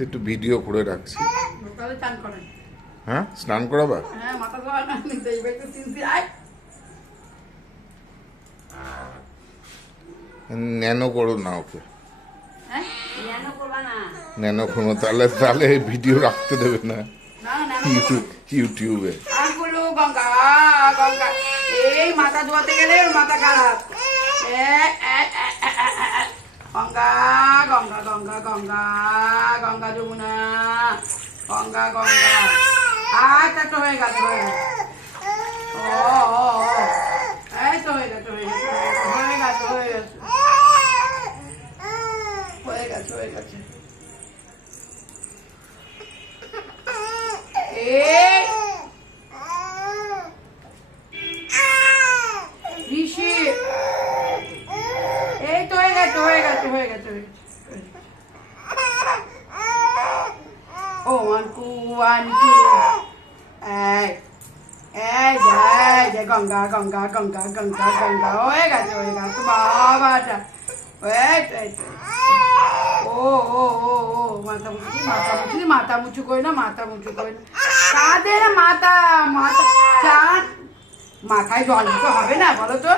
একটু ভিডিও করে রাখছি। হ্যাঁ? স্নান করাবা? হ্যাঁ ন্যানো করো না ওকে। হ্যাঁ? ন্যানো কোনো তাহলে তাহলে ভিডিও রাখতে দেবে না। না না। ইউটিউব এই মাথা ধোয়াতে গেলে মাথা খারাপ। গঙ্গা গঙ্গা গঙ্গা গঙ্গা। গঙ্গা যমুনা গঙ্গা গঙ্গা। আচ্ছা তো হয়ে গেছে হয়ে গেছে। ও। এই তো হয়ে গেছে হয়ে গেছে হয়ে গেছে হয়ে গেছে হয়ে গেছে। হয়ে গেছে এই। তো হয়ে গেছে হয়ে গেছে হয়ে গেছে। হয়ে গেছে। ও ওয়ান টু ওয়ান টু এই এই যে এই যে গঙ্গা গঙ্গা গঙ্গা গঙ্গা গঙ্গা হয়ে গেছে হয়ে গেছে বাবাটা এই তো, এই তো। ও ও ও ও মাথা মুচি মাথা মুচি মাথা মুচু কই না মাথা মুচু কই না কাঁদে না মাথা মাথা চান মাথায় জল দিতে হবে না বলো তো